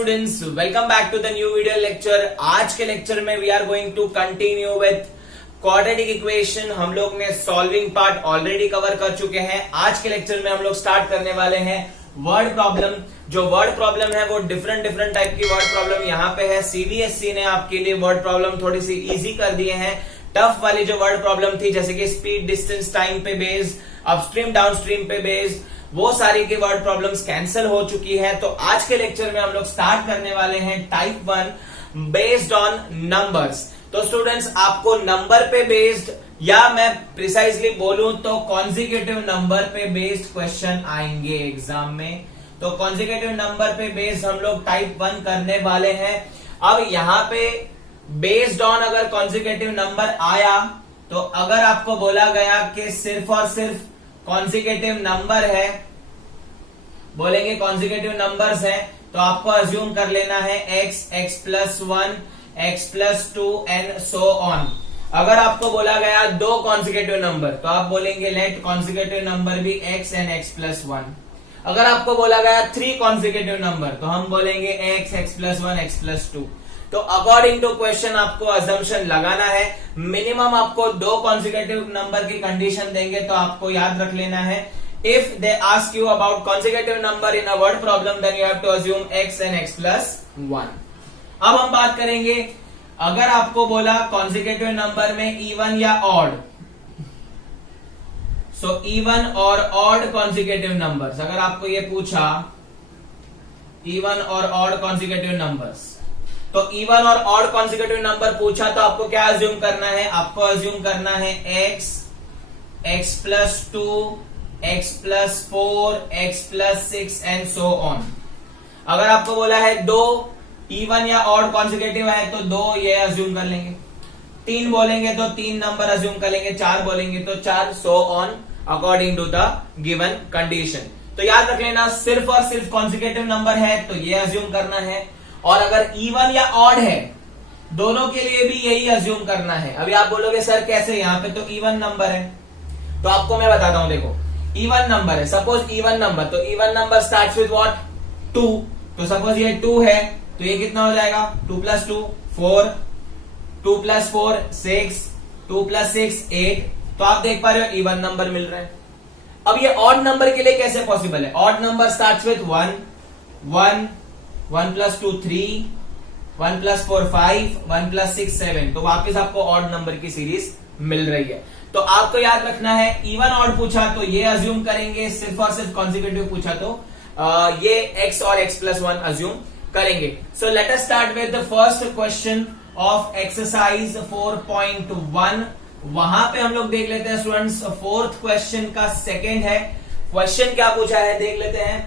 Students, welcome back to the new video lecture. आज के lecture में we are going to continue with quadratic equation. हम लोग ने सॉल्विंग पार्ट ऑलरेडी कवर कर चुके हैं। आज के लेक्चर में हम लोग स्टार्ट करने वाले हैं वर्ड प्रॉब्लम। जो वर्ड प्रॉब्लम है वो डिफरेंट टाइप की वर्ड प्रॉब्लम यहाँ पे है। सीबीएसई ने आपके लिए वर्ड प्रॉब्लम थोड़ी सी इजी कर दिए हैं। टफ वाली जो वर्ड प्रॉब्लम थी, जैसे कि स्पीड, डिस्टेंस, टाइम पे बेस्ड, अपस्ट्रीम डाउनस्ट्रीम पे बेस्ड, वो सारी की वर्ड प्रॉब्लम्स कैंसिल हो चुकी है। तो आज के लेक्चर में हम लोग स्टार्ट करने वाले हैं टाइप 1 बेस्ड ऑन नंबर्स। तो स्टूडेंट्स, आपको नंबर पे बेस्ड या मैं प्रिसाइजली बोलूं तो कॉन्जिक्यूटिव नंबर पे बेस्ड क्वेश्चन आएंगे एग्जाम में। तो कॉन्जिक्यूटिव नंबर पे बेस्ड हम लोग टाइप 1 करने वाले हैं। अब यहाँ पे बेस्ड ऑन अगर कॉन्जिक्यूटिव नंबर आया तो अगर आपको बोला गया कि सिर्फ और सिर्फ कॉन्जिक्यूटिव नंबर है, बोलेंगे कॉन्जिक्यूटिव नंबर्स हैं, तो आपको अज्यूम कर लेना है x plus 1, x plus 2 and so on. अगर आपको बोला गया दो कॉन्जिक्यूटिव नंबर तो आप बोलेंगे लेट कॉन्जिक्यूटिव नंबर भी x एंड x प्लस 1। अगर आपको बोला गया 3 कॉन्जिक्यूटिव नंबर तो हम बोलेंगे x प्लस 1, x प्लस 2। तो अकॉर्डिंग टू क्वेश्चन आपको अजम्पशन लगाना है। मिनिमम आपको दो कॉन्जिक्यूटिव नंबर की कंडीशन देंगे तो आपको याद रख लेना है, if they ask you about consecutive number in a word problem then you have to assume x and x plus 1। अब हम बात करेंगे, अगर आपको बोला कॉन्जिक्यूटिव नंबर में इवन या ऑड, सो इवन और ऑड कॉन्जिक्यूटिव नंबर्स, अगर आपको ये पूछा इवन और ऑड कॉन्जिक्यूटिव नंबर्स, तो इवन और ऑड कॉन्जिक्यूटिव नंबर पूछा तो आपको क्या अज्यूम करना है? आपको अज्यूम करना है x plus 2, x plus 4, x plus 6 and so on. अगर आपको बोला है दो इवन या ऑड कॉन्जिक्यूटिव है तो दो ये अज्यूम कर लेंगे, 3 बोलेंगे तो 3 नंबर अज्यूम कर लेंगे, 4 बोलेंगे तो 4, so on according to the given condition. तो याद रख लेना, सिर्फ और सिर्फ कॉन्जिक्यूटिव नंबर है तो ये अज्यूम करना है, और अगर इवन या ऑड है दोनों के लिए भी यही अज्यूम करना है। अभी आप बोलोगे सर कैसे, यहाँ पे तो इवन नंबर है। तो आपको मैं बताता हूं, देखो इवन नंबर है, सपोज इवन नंबर, तो even number starts with what? 2। तो सपोज ये 2 है तो ये कितना हो जाएगा? 2 प्लस 2 4, 2 प्लस 4 6, 2 प्लस 6 8। तो आप देख पा रहे हो इवन नंबर मिल रहा है। अब ये ऑड नंबर के लिए कैसे पॉसिबल है? Odd number starts with 1 1, 1 plus 2 3, 1 plus 4 5, 1 plus 6 7। तो वापस आपको ऑड नंबर की सीरीज मिल रही है। तो आपको याद रखना है, इवन ऑड पूछा तो ये अज्यूम करेंगे, सिर्फ और सिर्फ कॉन्जिक्यूटिव पूछा तो ये x और x प्लस 1 अज्यूम करेंगे। So let us start with the first question of exercise 4.1। वहां पे हम लोग देख लेते हैं स्टूडेंट्स, फोर्थ क्वेश्चन का सेकेंड है। क्वेश्चन क्या पूछा है देख लेते हैं।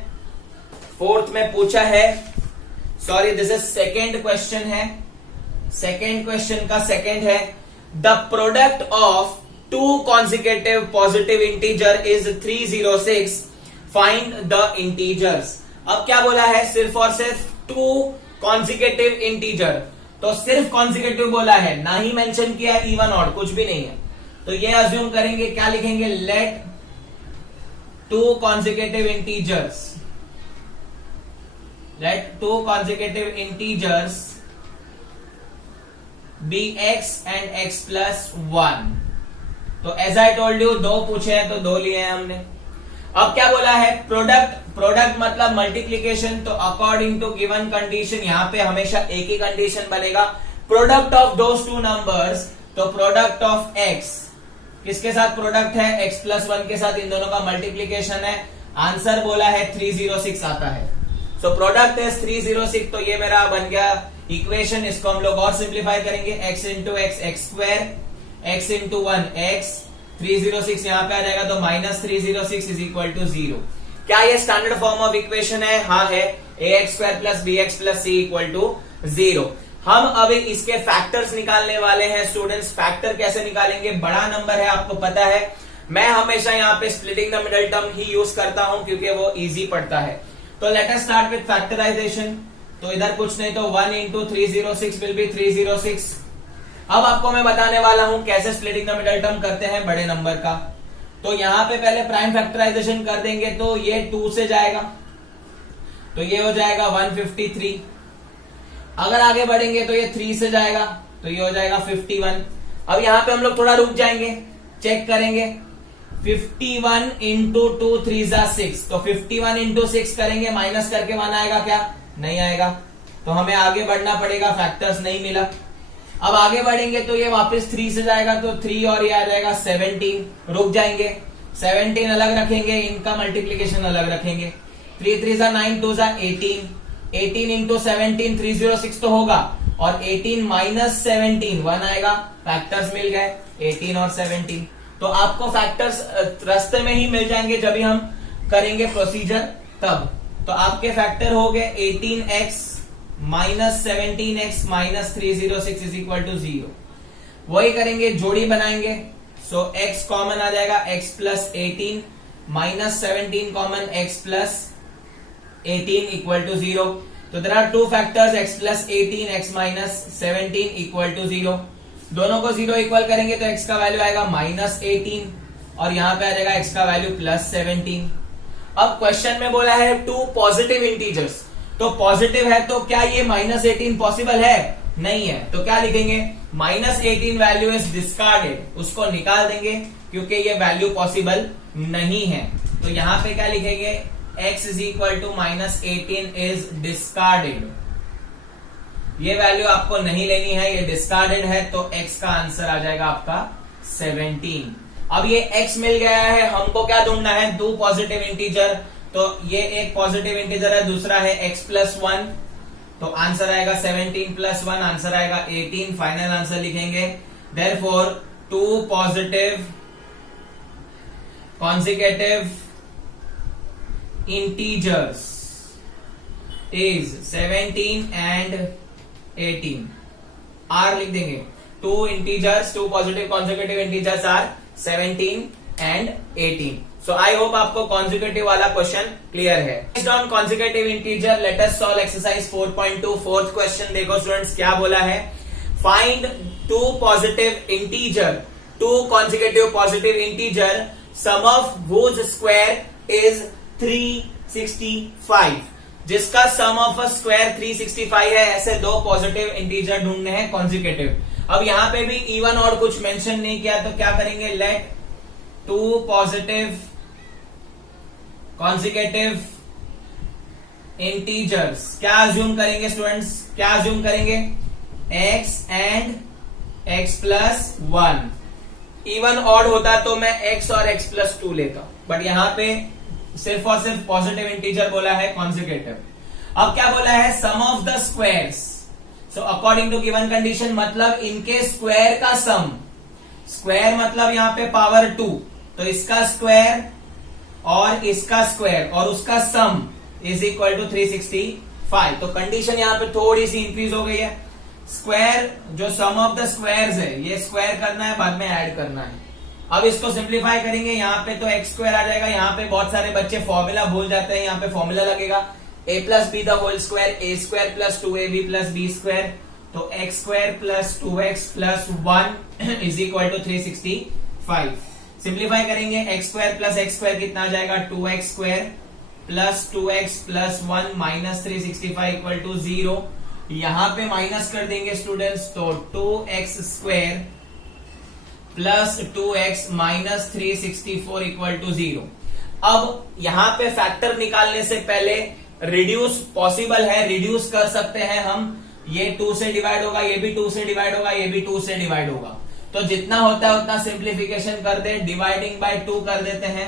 फोर्थ में पूछा है, sorry this is second question है, सेकेंड क्वेश्चन का सेकेंड है, the product of 2 consecutive positive integer is 306, find the integers। अब क्या बोला है? सिर्फ और सिर्फ 2 consecutive integer, तो सिर्फ consecutive बोला है, ना ही मेंशन किया इवन ऑड, कुछ भी नहीं है। तो ये अज्यूम करेंगे, क्या लिखेंगे? Let 2 consecutive integers, let 2 consecutive integers be x and x plus 1। तो एज आई टोल्ड यू, दो पूछे हैं तो दो लिए हैं हमने। अब क्या बोला है? प्रोडक्ट मतलब मल्टीप्लीकेशन। तो अकॉर्डिंग टू गिवन कंडीशन यहाँ पे हमेशा एक ही कंडीशन बनेगा, प्रोडक्ट ऑफ दोस 2 नंबर्स। तो प्रोडक्ट ऑफ x किसके साथ प्रोडक्ट है? x प्लस 1 के साथ, इन दोनों का मल्टीप्लीकेशन है। आंसर बोला है 306 आता है। So product is 306। तो ये मेरा बन गया इक्वेशन। इसको हम लोग और सिंप्लीफाई करेंगे, x into x x square, x into 1 x, 306 यहां पे आ जाएगा तो माइनस 306 इज इक्वल टू 0। क्या ये स्टैंडर्ड फॉर्म ऑफ इक्वेशन है? हाँ है। ax square plus bx plus c equal to 0। हम अभी इसके फैक्टर्स निकालने वाले हैं स्टूडेंट्स। फैक्टर कैसे निकालेंगे? बड़ा नंबर है, आपको पता है। मैं हमेशा यहाँ पे स्प्लिटिंग द मिडल टर्म ही यूज करता हूं क्योंकि वो इजी पड़ता है। तो let us start with factorization. तो इधर कुछ नहीं तो 1 इंटू 306 विल बी 306। अब आपको मैं बताने वाला हूं कैसे स्प्लिटिंग द मिडल टर्म करते हैं बड़े नंबर का। तो यहां पे पहले प्राइम फैक्टराइजेशन कर देंगे तो ये 2 से जाएगा, तो ये हो जाएगा 153। अगर आगे बढ़ेंगे तो ये 3 से जाएगा, तो ये हो जाएगा 51। अब यहां पे हम लोग थोड़ा रुक जाएंगे, चेक करेंगे। 51 इंटू 2 3 जा 6, तो 51 इंटू 6 करेंगे, माइनस करके 1 आएगा क्या? नहीं आएगा। तो हमें आगे बढ़ना पड़ेगा, फैक्टर्स नहीं मिला। अब आगे बढ़ेंगे तो ये वापस 3 से जाएगा, तो 3 और ये आ जाएगा 17। रुक जाएंगे, 17 अलग रखेंगे, इनका मल्टीप्लीकेशन अलग रखेंगे। 3 3 जा 9, 2 जा 18। 18 इंटू 17 306 तो होगा, और 18 माइनस 17 1 आएगा। फैक्टर्स मिल गए 18 और 17। तो आपको फैक्टर्स रास्ते में ही मिल जाएंगे जब भी हम करेंगे प्रोसीजर तब। तो आपके फैक्टर हो गए 18x minus 17x minus 306 is equal to 0। वही करेंगे, जोड़ी बनाएंगे। सो x कॉमन आ जाएगा, x plus 18 minus 17 common, x plus 18 equal to 0। तो there are two factors, x plus 18 x minus 17 equal to 0। दोनों को 0 इक्वल करेंगे तो x का वैल्यू आएगा माइनस 18 और यहां पे आ जाएगा x का वैल्यू प्लस 17। अब क्वेश्चन में बोला है टू पॉजिटिव इंटीजर्स, तो पॉजिटिव है तो क्या ये माइनस 18 पॉसिबल है? नहीं है। तो क्या लिखेंगे? माइनस 18 वैल्यू इज डिस्कार्डेड, उसको निकाल देंगे क्योंकि ये वैल्यू पॉसिबल नहीं है। तो यहां पे क्या लिखेंगे? x is equal to minus 18 is discarded. ये वैल्यू आपको नहीं लेनी है, ये डिस्कार्डेड है, तो x का आंसर आ जाएगा आपका 17। अब ये x मिल गया है, हमको क्या ढूंढना है? दो पॉजिटिव इंटीजर। तो ये एक पॉजिटिव इंटीजर है, दूसरा है x प्लस 1, तो आंसर आएगा 17 प्लस 1, आंसर आएगा 18। फाइनल आंसर लिखेंगे। Therefore two positive consecutive integers is 17 and 18। Are लिख देंगे। Two integers, two positive consecutive integers are 17 and 18। So I hope आपको कॉन्सिक्यूटिव वाला क्वेश्चन क्लियर है। Based on consecutive integer let us solve exercise 4.2। Fourth question देखो students, क्या बोला है? Find two positive integer, two consecutive positive integer, sum of whose square is 365, जिसका सम of a square 365 है। ऐसे दो पॉजिटिव इंटीजर ढूंढने हैं कॉन्सिक्यूटिव। अब यहां पे भी इवन और कुछ मेंशन नहीं किया, तो क्या करेंगे? Let two positive consecutive integers, क्या अज्यूम करेंगे स्टूडेंट्स? क्या अज्यूम करेंगे? x and x plus 1। Even odd होता तो मैं x और x प्लस 2 लेता, बट यहां पे सिर्फ और सिर्फ पॉजिटिव इंटीजर बोला है कॉन्सिक्यूटिव। अब क्या बोला है? Sum of the squares. So according to given condition, मतलब इनके स्क्वायर का सम। स्क्वायर मतलब यहां पे पावर 2, तो इसका स्क्वायर और इसका स्क्वायर और उसका सम इज इक्वल टू 365। तो कंडीशन यहां पे थोड़ी सी इंक्रीज हो गई है। स्क्वायर जो सम ऑफ द स्क्वायर्स है, ये स्क्वायर करना है, बाद में ऐड करना है। अब इसको सिंप्लीफाई करेंगे, यहाँ पे तो एक्स स्क्वायर आ जाएगा। यहाँ पे बहुत सारे बच्चे फॉर्मूला भूल जाते हैं, यहाँ पे फॉर्मूला लगेगा a plus b the whole square, a square plus 2ab plus b square. तो x square plus 2x plus 1 is equal to 365। Simplify करेंगे, x square plus x square कितना आ जाएगा? 2x square plus 2x plus 1 minus 365 equal to 0। यहां पे minus कर देंगे students, तो 2x square plus 2x minus 364 equal to 0। अब यहां पे फैक्टर निकालने से पहले रिड्यूस पॉसिबल है, रिड्यूस कर सकते हैं हम। ये 2 से डिवाइड होगा, ये भी 2 से डिवाइड होगा, ये भी 2 से डिवाइड होगा। तो जितना होता है उतना सिंप्लीफिकेशन कर दे, डिवाइडिंग बाय 2 कर देते हैं।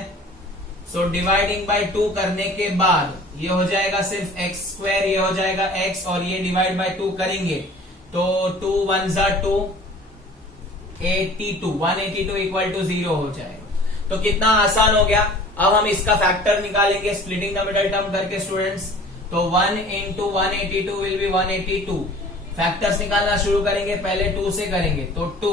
सो डिवाइडिंग बाय 2 करने के बाद ये हो जाएगा सिर्फ एक्स स्क्वायर, ये हो जाएगा x, और ये डिवाइड बाय 2 करेंगे तो 2 1 जा 2, 82 182 इक्वल टू 0 हो जाएगा। तो कितना आसान हो गया। अब हम इसका फैक्टर निकालेंगे स्प्लिटिंग द मिडल टर्म करके स्टूडेंट्स। तो 1 इंटू 182 विल बी 182। फैक्टर्स निकालना शुरू करेंगे, पहले 2 से करेंगे तो 2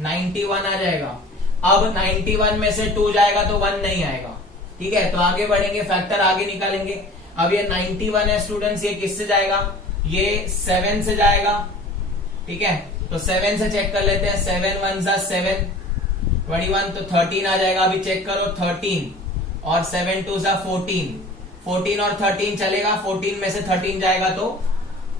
91 आ जाएगा। अब 91 में से 2 जाएगा तो 1 नहीं आएगा, ठीक है। तो आगे बढ़ेंगे, फैक्टर आगे निकालेंगे। अब ये 91 है स्टूडेंट्स, ये किससे जाएगा? ये 7 से जाएगा, ठीक है। तो 7 से चेक कर लेते हैं, 7 1 जा 7, 21 तो 13 आ जाएगा। अभी चेक करो 13 और 7 2 जा 14, 14 और 13 चलेगा, 14 में से 13 जाएगा तो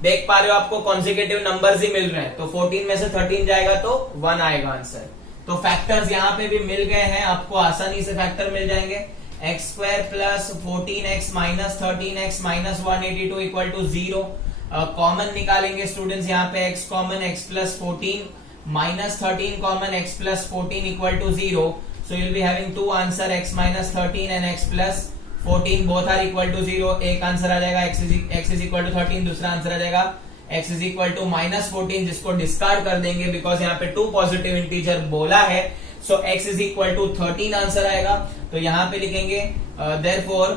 देख पा रहे हो आपको कॉन्जिक्यूटिव नंबर्स ही मिल रहे हैं, तो 14 में से 13 जाएगा तो 1 आएगा आंसर। तो फैक्टर्स यहाँ पे भी मिल गए हैं आपको, आसानी से फैक्टर मिल जाएंगे। X square plus 14x minus 13x minus 182 equal to 0। Common निकालेंगे स्टूडेंट्स, यहाँ पे x common, x plus 14 minus 13 common, x plus 14 equal to 0। So you'll be having two answer, x minus 13 and x plus 14 both are equal to 0। एक answer आ जाएगा x is equal to 13, दूसरा answer आ जाएगा x is equal to minus 14, जिसको discard कर देंगे because यहाँ पे 2 positive integer बोला है। सो x is equal to 13 answer आएगा। तो यहाँ पे लिखेंगे therefore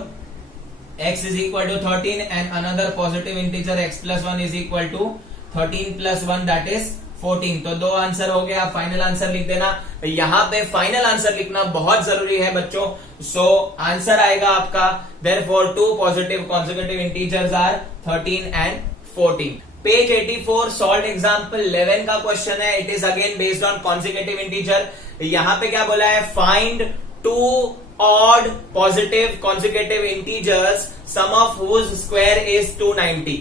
x is equal to 13 and another positive integer x plus 1 is equal to 13 plus 1 that is 14। तो 2 आंसर हो गए, आप फाइनल आंसर लिख देना। यहाँ पे फाइनल आंसर लिखना बहुत जरूरी है बच्चों। सो आंसर आएगा आपका therefore 2 positive consecutive integers are 13 and 14। Page 84 solve example 11 का क्वेश्चन है। It is again based on consecutive integer. यहाँ पे क्या बोला है, find 2 odd positive consecutive integers sum of whose square is 290।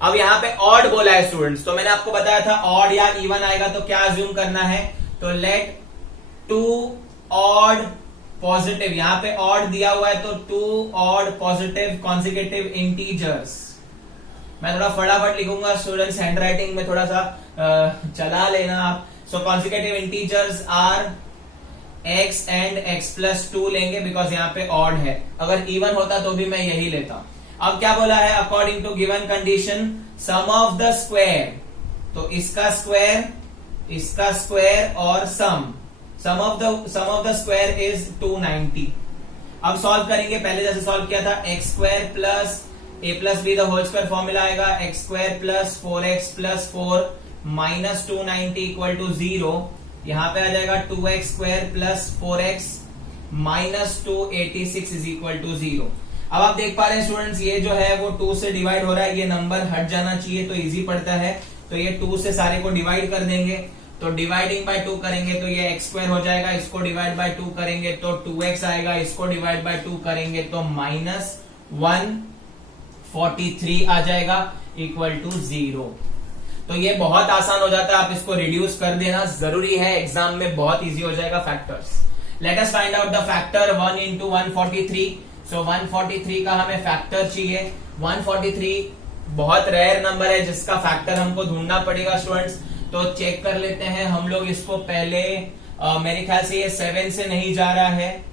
अब यहाँ पे ऑड बोला है स्टूडेंट्स, तो मैंने आपको बताया था ऑड या इवन आएगा तो क्या अज्यूम करना है, तो लेट 2 ऑड पॉजिटिव, यहाँ पे ऑड दिया हुआ है तो 2 ऑड पॉजिटिव कॉन्जिक्यूटिव इंटीजर्स। मैं थोड़ा फटाफट लिखूंगा स्टूडेंट्स, हैंड राइटिंग में थोड़ा सा चला लेना आप। So consecutive integers are x and x plus 2 लेंगे बिकॉज यहाँ पे ऑड है, अगर इवन होता तो भी मैं यही लेता। अब क्या बोला है, according to given condition sum of the square, तो इसका स्क्वायर और sum of the square is 290। अब सॉल्व करेंगे, पहले जैसे सॉल्व किया था, x square plus a plus b the whole square formula आएगा, x square plus 4x plus 4 minus 290 equal to 0। यहाँ पे आ जाएगा 2x square plus 4x minus 286 is equal to 0। अब आप देख पा रहे हैं स्टूडेंट्स, ये जो है वो 2 से डिवाइड हो रहा है, ये नंबर हट जाना चाहिए तो इजी पड़ता है। तो ये 2 से सारे को डिवाइड कर देंगे, तो डिवाइडिंग बाय 2 करेंगे तो ये x स्क्वायर हो जाएगा, इसको डिवाइड बाय 2 करेंगे तो 2x आएगा, इसको डिवाइड बाय 2 करेंगे तो माइनस 143 आ जाएगा इक्वल टू 0। तो ये बहुत आसान हो जाता है, आप इसको रिड्यूस कर देना जरूरी है, एग्जाम में बहुत इजी हो जाएगा factors. Let us find out the factor 1 into 143। सो 143 का हमें फैक्टर चाहिए। 143 बहुत रेयर नंबर है जिसका फैक्टर हमको ढूंढना पड़ेगा स्टूडेंट्स। तो चेक कर लेते हैं हम लोग इसको पहले। मेरे ख्याल से ये 7 से नहीं जा रहा है,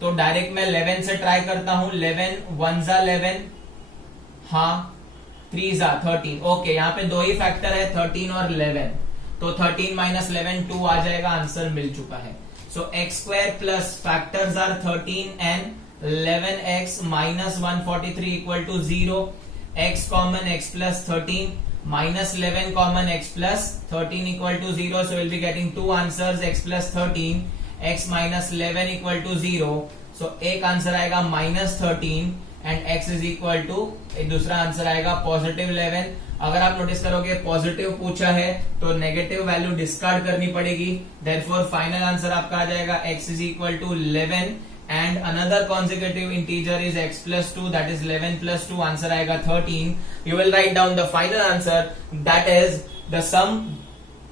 तो डायरेक्ट मैं 11 से ट्राई करता हूं। 11 1 जा 11, हाँ 3 जा 13। ओके, यहाँ पे 2 ही फैक्टर है, 13 और 11, तो 13 माइनस 11 2 आ जाएगा, आंसर मिल चुका है। So x square plus factors are 13 and 11x minus 143 equal to 0, x common x plus 13 minus 11 common x plus 13 equal to 0, so we'll be getting 2 answers, x plus 13, x minus 11 equal to 0, so एक answer आएगा minus 13 and x is equal to दूसरा answer आएगा positive 11। अगर आप notice करोगे positive पूछा है तो नेगेटिव वैल्यू डिस्कार्ड करनी पड़ेगी, देयरफॉर फाइनल आंसर आपका आ जाएगा x is equal to 11 and another consecutive integer is x plus 2, that is 11 plus 2, answer आएगा 13। You will write down the final answer, that is the sum,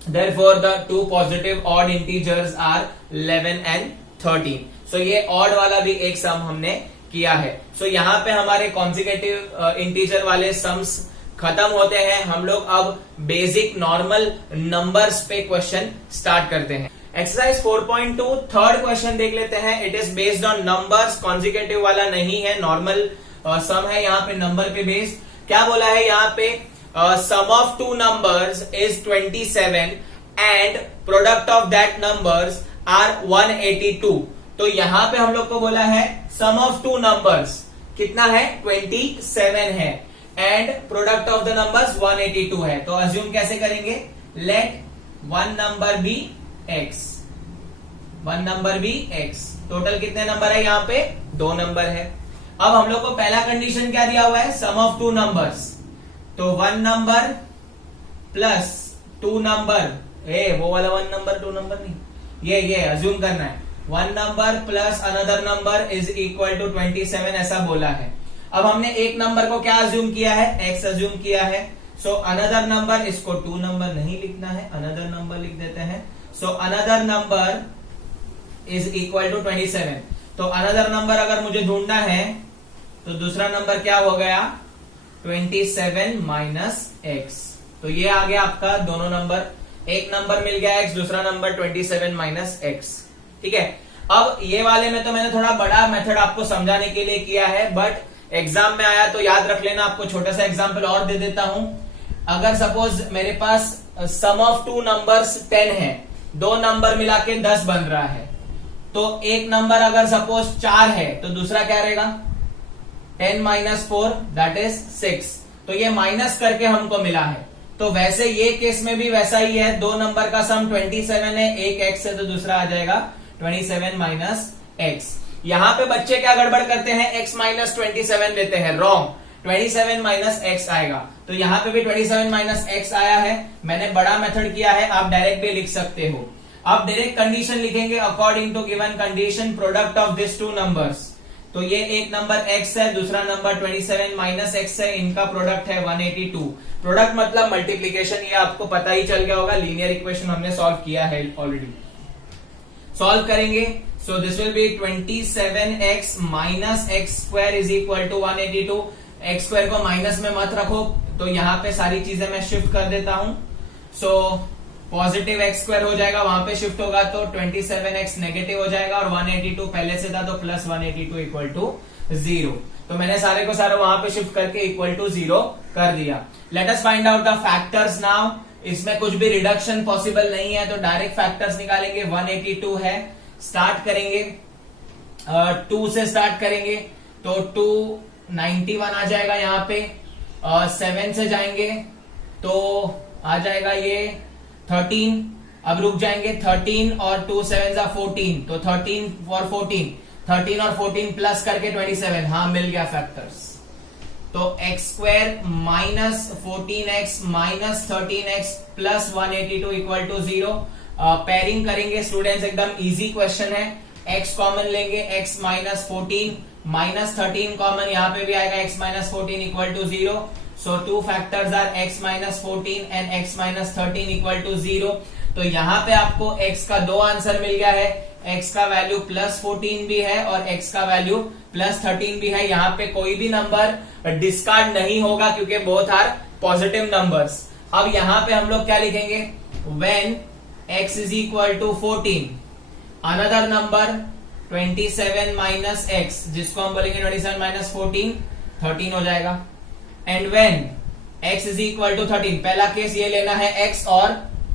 therefore the 2 positive odd integers are 11 and 13। So ये odd वाला भी एक सम हमने किया है। So यहाँ पे हमारे consecutive integer वाले sums खत्म होते हैं। हम लोग अब बेसिक नॉर्मल नंबर्स पे क्वेश्चन स्टार्ट करते हैं। एक्सरसाइज 4.2 थर्ड क्वेश्चन देख लेते हैं। It is based on numbers, consecutive वाला नहीं है, नॉर्मल सम है। यहाँ पे नंबर पे बेस्ड क्या बोला है, यहाँ पे sum of 2 numbers is 27 and product of that numbers are 182। तो यहाँ पे हम लोग को बोला है सम ऑफ 2 नंबर्स कितना है, 27 है, and product of the numbers 182 है। तो अज्यूम कैसे करेंगे, let 1 number be x, 1 number भी x, टोटल कितने नंबर है, यहाँ पे 2 नंबर है। अब हम लोग को पहला कंडीशन क्या दिया हुआ है, सम ऑफ 2 नंबर्स, तो 1 नंबर प्लस 2 नंबर, वो वाला 1 नंबर 2 नंबर नहीं, ये अज्यूम करना है, 1 number plus another number is equal to 27 ऐसा बोला है। अब हमने एक नंबर को क्या अज्यूम किया है, x अज्यूम किया है। सो अनदर नंबर, इसको 2 नंबर नहीं लिखना है, अनदर नंबर लिख देते हैं. So another number is equal to 27. तो अनदर नंबर अगर मुझे ढूंढना है तो दूसरा नंबर क्या हो गया, 27 माइनस एक्स. तो ये आ गया आपका दोनों नंबर. एक नंबर मिल गया एक्स, दूसरा नंबर 27 माइनस एक्स. ठीक है. अब ये वाले में तो मैंने थोड़ा बड़ा मेथड आपको समझाने के लिए किया है, बट एग्जाम में आया तो याद रख लेना. आपको छोटा सा एग्जाम्पल और दे देता हूं. अगर सपोज मेरे पास सम ऑफ 2 नंबर्स 10 है, 2 नंबर मिला के 10 बन रहा है, तो एक नंबर अगर सपोज 4 है तो दूसरा क्या रहेगा, 10 माइनस 4 दैट इज 6. तो ये माइनस करके हमको मिला है. तो वैसे ये केस में भी वैसा ही है. 2 नंबर का सम 27 है, एक एक्स है, तो दूसरा आ जाएगा 27 माइनस एक्स. यहां पे बच्चे क्या गड़बड़ करते हैं, x माइनस 27 लेते हैं, रॉन्ग. 27 माइनस एक्स आएगा. तो यहां पे भी 27 माइनस एक्स आया है. मैंने बड़ा मेथड किया है, आप डायरेक्ट भी लिख सकते हो. आप डायरेक्ट कंडीशन लिखेंगे, according to given condition product of this 2 numbers. तो ये एक नंबर x है, दूसरा नंबर 27 माइनस एक्स है, इनका प्रोडक्ट है 182. प्रोडक्ट मतलब मल्टीप्लीकेशन, ये आपको पता ही चल गया होगा. लीनियर इक्वेशन हमने सॉल्व किया है ऑलरेडी. सॉल्व करेंगे. So this will be 27x minus x square is equal to 182. X square को माइनस में मत रखो, तो यहां पे सारी चीजें मैं शिफ्ट कर देता हूं. सो पॉजिटिव एक्स स्क्वायर हो जाएगा, वहां पे शिफ्ट होगा तो 27x नेगेटिव हो जाएगा, और 182 पहले से था तो प्लस 182 इक्वल टू 0. तो मैंने सारे को सारा वहां पे शिफ्ट करके इक्वल टू 0 कर दिया. Let us find out the factors now. इसमें कुछ भी रिडक्शन पॉसिबल नहीं है, तो डायरेक्ट फैक्टर्स निकालेंगे. 182 है, स्टार्ट करेंगे 2 से स्टार्ट करेंगे, तो 291 आ जाएगा यहाँ पे. 7 से जाएंगे तो आ जाएगा ये 13. अब रुक जाएंगे, 13 और 2 7 14, तो 13 और 14, 13 और 14 प्लस करके 27. हाँ, मिल गया फैक्टर्स. तो x square minus 14x minus 13x plus 182 equal to 0. Pairing करेंगे स्टूडेंट्स, एकदम इजी क्वेश्चन है. x कॉमन लेंगे, x माइनस 14 माइनस 13 कॉमन यहाँ पे भी आएगा, x minus 14 equal to 0. So 2 factors are x minus 14 and x minus 13 equal to 0. तो यहाँ पे आपको x का 2 आंसर मिल गया है. x का वैल्यू प्लस 14 भी है और x का वैल्यू प्लस 13 भी है. यहाँ पे कोई भी नंबर डिस्कार्ड नहीं होगा क्योंकि बोथ आर पॉजिटिव नंबर्स. अब यहाँ पे हम लोग क्या लिखेंगे, when x is equal to 14, another number 27 minus x, जिसको हम बोलेंगे 27 माइनस 14, 13 हो जाएगा. And when x is equal to 13, पहला केस ये लेना है x और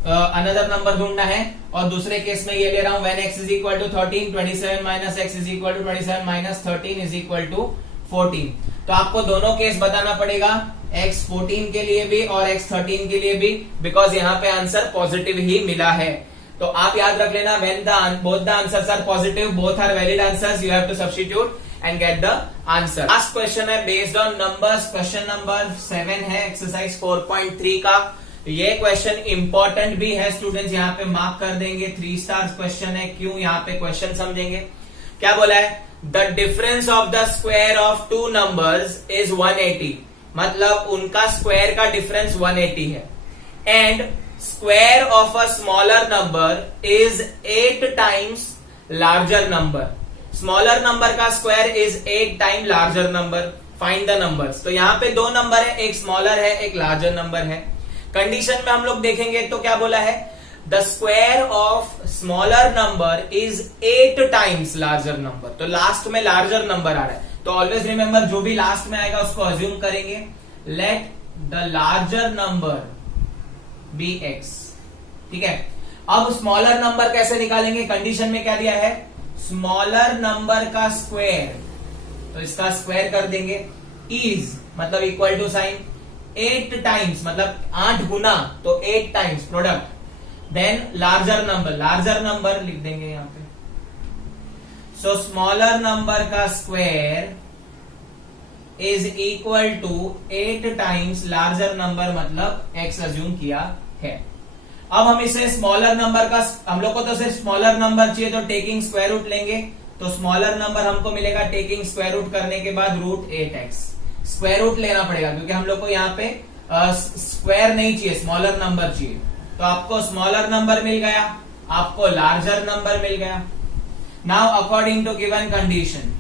अनदर नंबर ढूंढना है, और दूसरे केस में ये ले रहा हूं when x is equal to 13, 27 minus x is equal to 27 minus 13 is equal to 14. तो आपको दोनों केस बताना पड़ेगा, x 14 के लिए भी और x 13 के लिए भी, बिकॉज यहाँ पे आंसर पॉजिटिव ही मिला है. तो आप याद रख लेना, when both the answers are positive, both are valid answers, you have to substitute and get the answer. Last question है based on numbers. Question number 7 है एक्सरसाइज 4.3 का. ये क्वेश्चन इंपॉर्टेंट भी है स्टूडेंट्स, यहाँ पे मार्क कर देंगे. 3 स्टार क्वेश्चन है. क्यों, यहाँ पे क्वेश्चन समझेंगे. क्या बोला है, the difference of the square of 2 numbers is 180. मतलब उनका स्क्वायर का डिफरेंस 180 है. And square of a smaller number is 8 times larger number. Smaller number का square is 8 time larger number. Find the numbers. तो यहाँ पे 2 नंबर है, एक स्मॉलर है, एक लार्जर नंबर है. कंडीशन में हम लोग देखेंगे तो क्या बोला है, the square of smaller number is 8 times larger number. तो लास्ट में लार्जर नंबर आ रहा है, तो ऑलवेज रिमेंबर जो भी लास्ट में आएगा उसको अज्यूम करेंगे. Let the larger number be x. ठीक है. अब स्मॉलर नंबर कैसे निकालेंगे, कंडीशन में क्या दिया है, स्मॉलर नंबर का स्क्वायर, तो इसका स्क्वायर कर देंगे. इज मतलब इक्वल टू साइन 8 टाइम्स, मतलब 8 गुना, तो 8 times product. Then larger number लिख देंगे यहां पे. सो स्मॉलर नंबर का square is equal to 8 times larger number, मतलब x अज्यूम किया है. अब हम इसे स्मॉलर नंबर का, हम लोग को तो सिर्फ स्मॉलर नंबर चाहिए, तो टेकिंग स्क्वायर रूट लेंगे. तो स्मॉलर नंबर हमको मिलेगा टेकिंग स्क्वायर रूट करने के बाद √8x. स्क्वायर रूट लेना पड़ेगा क्योंकि हम लोग को यहाँ पे स्क्वायर नहीं चाहिए, स्मॉलर नंबर चाहिए। तो आपको स्मॉलर नंबर मिल गया, आपको लार्जर नंबर मिल गया। Now according to given condition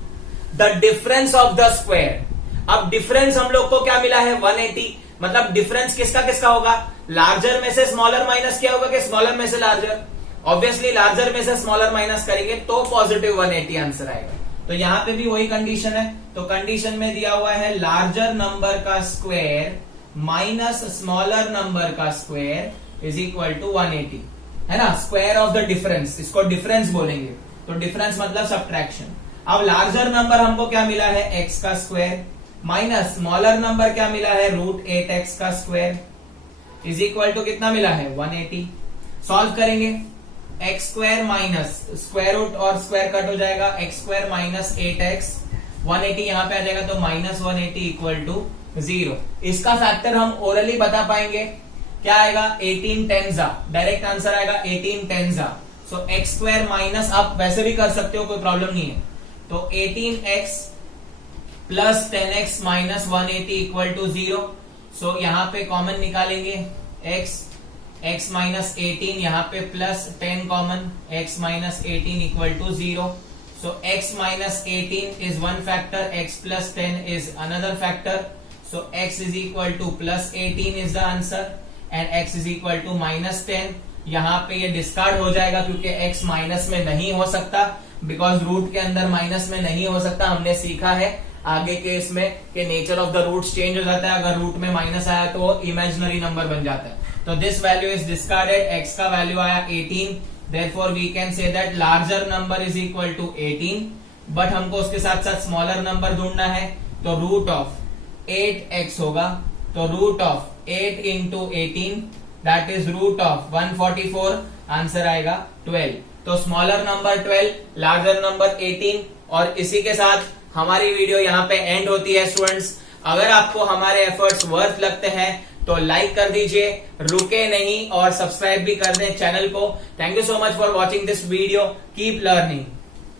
the difference of the square, अब डिफरेंस हम लोग को क्या मिला है 180, मतलब डिफरेंस किसका किसका होगा, लार्जर में से स्मॉलर माइनस किया होगा कि स्मॉलर में से लार्जर, ऑब्वियसली लार्जर में से स्मॉलर माइनस करेंगे तो पॉजिटिव 180 आंसर आएगा। तो यहां पे भी वही कंडीशन है, तो कंडीशन में दिया हुआ है लार्जर नंबर का स्क्वायर माइनस स्मॉलर नंबर का स्क्वायर इज इक्वल टू 180, है ना, स्क्वायर ऑफ द डिफरेंस, इसको डिफरेंस बोलेंगे, तो डिफरेंस मतलब सब्ट्रैक्शन। अब लार्जर नंबर हमको क्या मिला है x का स्क्वायर माइनस स्मॉलर नंबर क्या मिला है √8x का स्क्वायर इज इक्वल टू कितना मिला है 180। सॉल्व करेंगे, x square minus square root और स्क्वायर कट हो जाएगा, एक्स स्क्वायर माइनस 8x 180 यहां पे आ जाएगा, तो माइनस 180 इक्वल टू 0। इसका फैक्टर हम ओरली बता पाएंगे, क्या आएगा 18 टेंजा, डायरेक्ट आंसर आएगा 18 टेंजा। सो एक्स स्क्वायर माइनस, आप वैसे भी कर सकते हो, कोई प्रॉब्लम नहीं है, तो 18x plus 10x minus 180 equal to 0। So यहां पे कॉमन निकालेंगे, x माइनस 18 यहाँ पे plus 10 common, x minus 18 equal to 0। So x minus 18 is one factor, x plus 10 is another factor, so x is equal to plus 18 is the answer and x is equal to minus 10। यहाँ पे ये discard हो जाएगा क्योंकि x minus में नहीं हो सकता, बिकॉज रूट के अंदर माइनस में नहीं हो सकता। हमने सीखा है आगे के इसमें कि nature of the roots change हो जाता है, अगर रूट में माइनस आया तो वो इमेजिनरी नंबर बन जाता है। तो this value is discarded, x का वैल्यू आया 18, therefore we can say that larger number is equal to 18, but हमको उसके साथ साथ स्मॉलर नंबर ढूंढना है, तो रूट ऑफ 8x होगा, तो root of 8 into 18 that is root of 144, answer आएगा 12। तो स्मॉलर नंबर 12, लार्जर नंबर 18, और इसी के साथ हमारी वीडियो यहाँ पे एंड होती है स्टूडेंट्स। अगर आपको हमारे एफर्ट्स वर्थ लगते हैं तो लाइक कर दीजिए, रुके नहीं, और सब्सक्राइब भी कर दें चैनल को। Thank you so much for watching this video, keep learning.